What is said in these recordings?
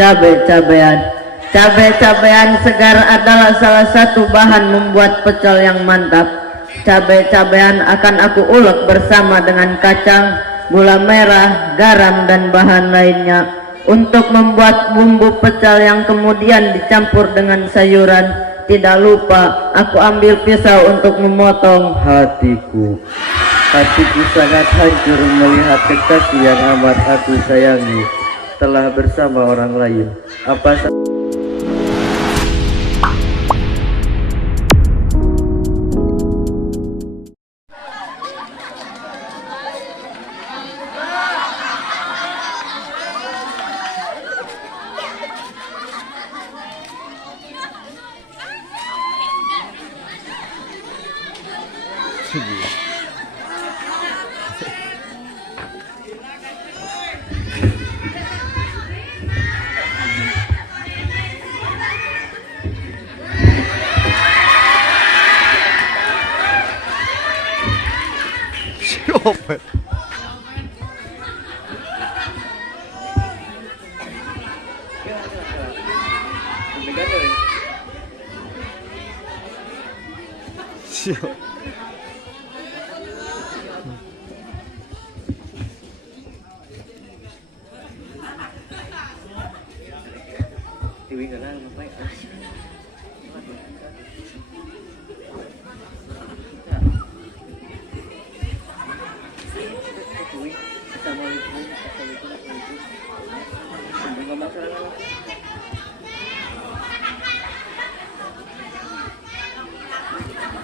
Cabai-cabean. Cabai-cabean segar adalah salah satu bahan membuat pecel yang mantap. Cabai-cabean akan aku ulek bersama dengan kacang, gula merah, garam, dan bahan lainnya untuk membuat bumbu pecel yang kemudian dicampur dengan sayuran. Tidak lupa aku ambil pisau untuk memotong hatiku. Hatiku sangat hancur melihat kekasih yang amat aku sayangi telah bersama orang lain. Apa Siapa? Siapa?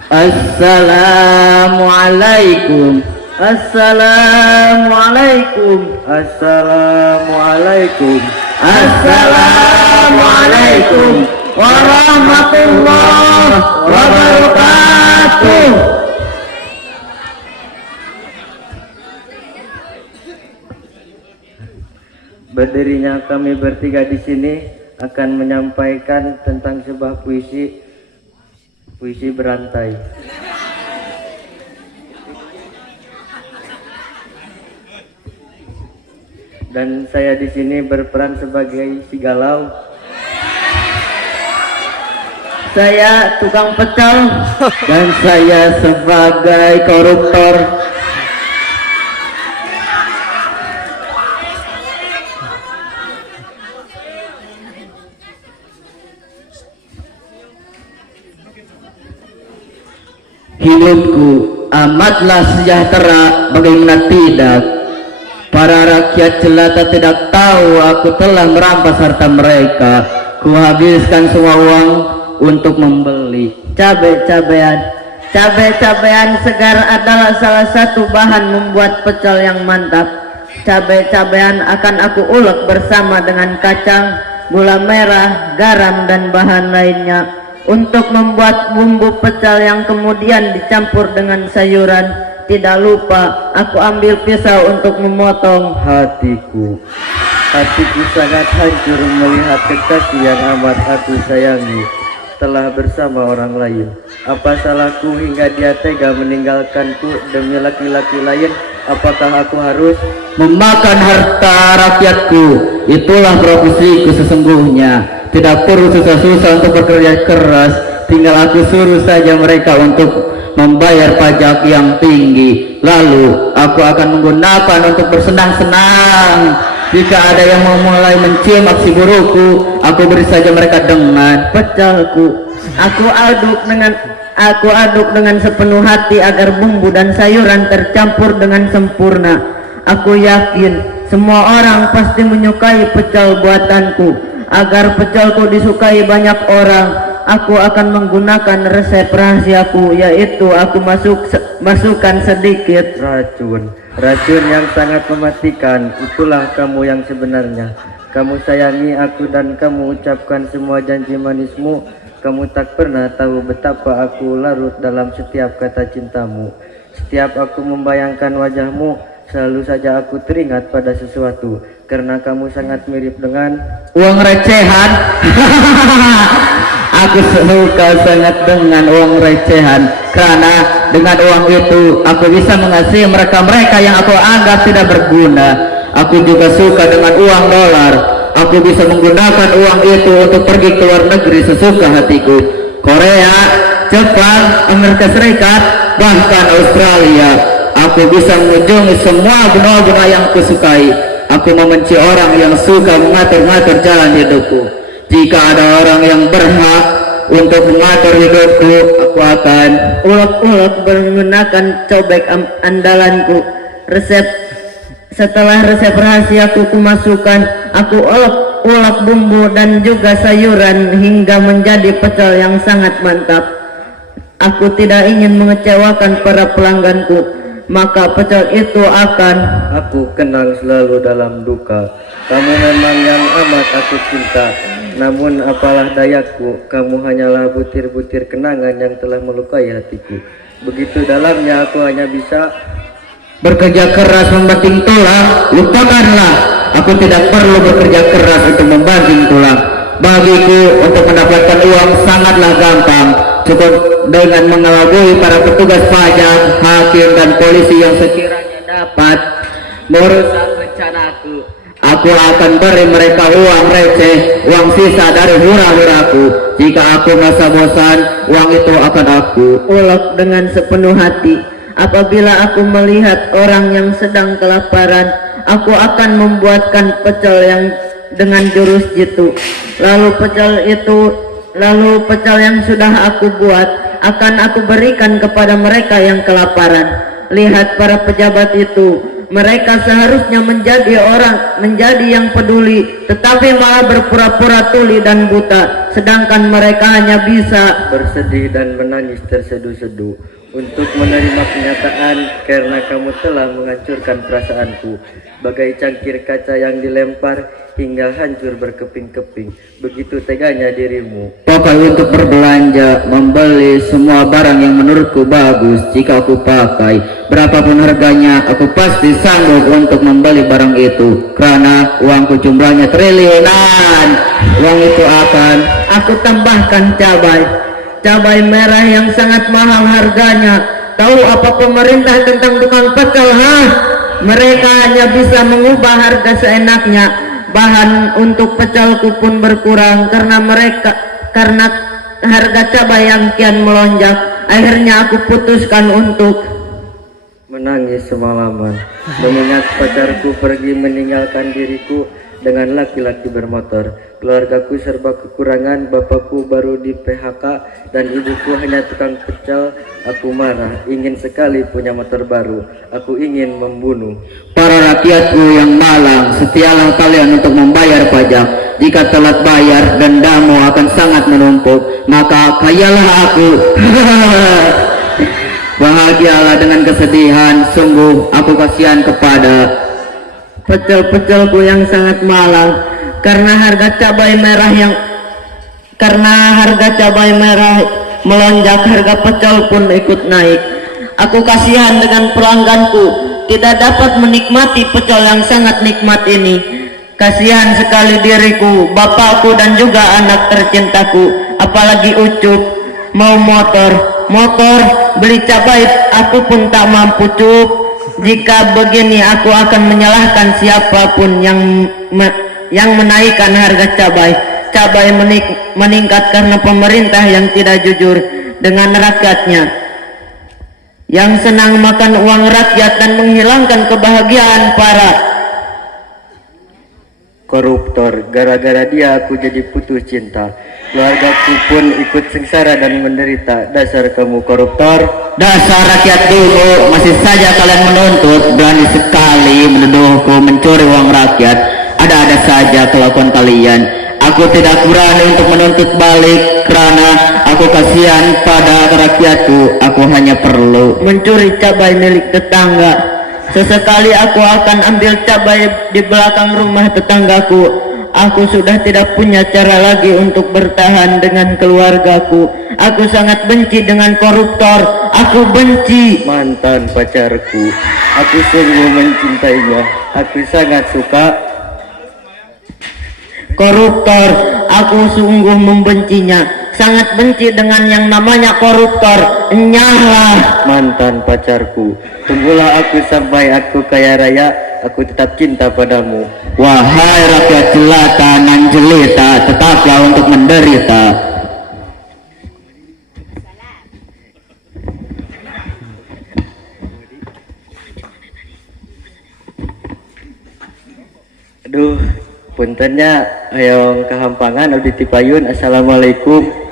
Assalamualaikum. Assalamualaikum. Assalamualaikum. Assalamualaikum warahmatullahi wabarakatuh. Berdirinya kami bertiga di sini akan menyampaikan tentang sebuah puisi berantai. Dan saya di sini berperan sebagai si galau. Saya tukang pecel dan saya sebagai koruptor. Hidupku amatlah sejahtera, bagaimana tidak. Para rakyat jelata tidak tahu aku telah merampas harta mereka. Kuhabiskan semua uang untuk membeli cabai-cabean. Cabai-cabean segar adalah salah satu bahan membuat pecel yang mantap. Cabai-cabean akan aku ulek bersama dengan kacang, gula merah, garam, dan bahan lainnya untuk membuat bumbu pecel yang kemudian dicampur dengan sayuran. Tidak lupa aku ambil pisau untuk memotong hatiku. Hatiku sangat hancur melihat kekasih yang amat aku sayangi telah bersama orang lain. Apa salahku hingga dia tega meninggalkanku demi laki-laki lain? Apakah aku harus memakan harta rakyatku? Itulah profesiku sesungguhnya. Tidak perlu susah-susah untuk bekerja keras. Tinggal aku suruh saja mereka untuk membayar pajak yang tinggi. Lalu aku akan menggunakan untuk bersenang-senang. Jika ada yang mau mulai mencium aksi burukku, aku beri saja mereka dengan pecelku. Aku aduk dengan sepenuh hati agar bumbu dan sayuran tercampur dengan sempurna. Aku yakin semua orang pasti menyukai pecel buatanku. Agar pecelku disukai banyak orang, aku akan menggunakan resep rahasiaku, yaitu aku masukkan sedikit racun yang sangat mematikan. Itulah kamu yang sebenarnya. Kamu sayangi aku dan kamu ucapkan semua janji manismu. Kamu tak pernah tahu betapa aku larut dalam setiap kata cintamu. Setiap aku membayangkan wajahmu, selalu saja aku teringat pada sesuatu. Karena kamu sangat mirip dengan uang recehan. Aku suka sangat dengan uang recehan, karena dengan uang itu aku bisa mengasihi mereka yang aku anggap tidak berguna. Aku juga suka dengan uang dolar. aku bisa menggunakan uang itu untuk pergi ke luar negeri sesuka hatiku. Korea, Jepang, Amerika Serikat, bahkan Australia. Aku bisa mengunjungi semua benua-benua yang kusukai. Aku membenci orang yang suka mengatur-ngatur jalan hidupku. Jika ada orang yang berhak untuk mengatur hidupku, aku akan ulek-ulek menggunakan cobek andalanku. Setelah resep rahasiaku kumasukkan, aku ulek bumbu dan juga sayuran hingga menjadi pecel yang sangat mantap. Aku tidak ingin mengecewakan para pelangganku, maka pecel itu akan Aku kenang selalu dalam duka. Kamu memang yang amat aku cinta. Namun apalah dayaku, kamu hanyalah butir-butir kenangan yang telah melukai hatiku. Begitu dalamnya aku hanya bisa bekerja keras membanting tulang. Lupakanlah, aku tidak perlu bekerja keras untuk membanting tulang. Bagiku untuk mendapatkan uang sangatlah gampang. Cukup dengan mengelabui para petugas pajak, hakim dan polisi yang sekiranya dapat merusak rencanaku. Aku akan beri mereka uang receh, uang sisa dari hura-huraku. Jika aku merasa bosan, uang itu akan aku ulek dengan sepenuh hati. Apabila aku melihat orang yang sedang kelaparan, aku akan membuatkan pecel yang dengan jurus jitu. Lalu pecel yang sudah aku buat akan aku berikan kepada mereka yang kelaparan. Lihat para pejabat itu, mereka seharusnya menjadi yang peduli, tetapi malah berpura-pura tuli dan buta, sedangkan mereka hanya bisa bersedih dan menangis terseduh-seduh untuk menerima kenyataan karena kamu telah menghancurkan perasaanku bagai cangkir kaca yang dilempar hingga hancur berkeping-keping. Begitu teganya dirimu. pakai untuk berbelanja, membeli semua barang yang menurutku bagus. Jika aku pakai berapapun harganya, aku pasti sanggup untuk membeli barang itu, karena uangku jumlahnya triliunan. Uang itu akan aku tambahkan cabai merah yang sangat mahal harganya. Tahu apa pemerintah tentang tukang pecel, Mereka hanya bisa mengubah harga seenaknya. Bahan untuk pecelku pun berkurang karena harga cabai yang kian melonjak. Akhirnya aku putuskan untuk menangis semalaman mengingat pacarku pergi meninggalkan diriku dengan laki-laki bermotor. Keluargaku serba kekurangan, bapakku baru di PHK dan ibuku hanya tukang pecel. Aku marah, ingin sekali punya motor baru. Aku ingin membunuh. para rakyatku yang malang, setialah kalian untuk membayar pajak. Jika telat bayar, dendamu akan sangat menumpuk, maka kayalah aku. Bahagialah dengan kesedihan, sungguh aku kasihan kepada pecel-pecelku yang sangat malang karena harga cabai merah melonjak, harga pecel pun ikut naik. Aku kasihan dengan pelangganku, tidak dapat menikmati pecel yang sangat nikmat ini. Kasihan sekali diriku, bapakku dan juga anak tercintaku, apalagi Ucup mau motor beli cabai aku pun tak mampu, Cup. Jika begini aku akan menyalahkan siapapun yang menaikkan harga cabai. Cabai meningkat karena pemerintah yang tidak jujur dengan rakyatnya, yang senang makan uang rakyat dan menghilangkan kebahagiaan para Koruptor. Gara-gara dia aku jadi putus cinta. Keluargaku pun ikut sengsara dan menderita. Dasar kamu koruptor. dasar rakyat dulu. Masih saja kalian menuntut, berani sekali menuduhku mencuri uang rakyat. Ada-ada saja kelakuan kalian. Aku tidak berani untuk menuntut balik karena aku kasihan pada rakyatku. Aku hanya perlu mencuri cabai milik tetangga. Sesekali aku akan ambil cabai di belakang rumah tetanggaku. Aku sudah tidak punya cara lagi untuk bertahan dengan keluargaku. Aku sangat benci dengan koruptor. Aku benci Mantan pacarku. Aku sungguh mencintainya. Aku sangat suka koruptor. Aku sungguh membencinya. Sangat benci dengan yang namanya koruptor. Nyahlah. mantan pacarku. Tunggulah aku sampai aku kaya raya. Aku tetap cinta padamu. Wahai rakyat jelata nan jelita, tetaplah untuk menderita. Aduh, puntennya hayong kahampangan abdi ti payun. Assalamualaikum.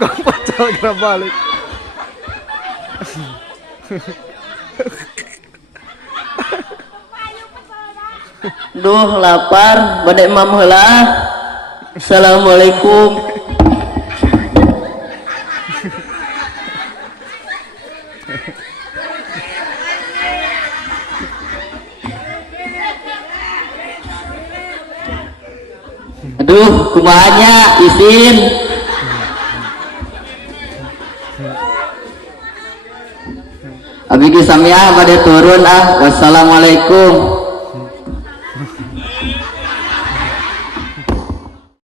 Gang pacal kena balik. Duh lapar, badai mam heula. Assalamualaikum. Aduh, kumanya izin. Abdi samia pada turun ah. Wassalamualaikum.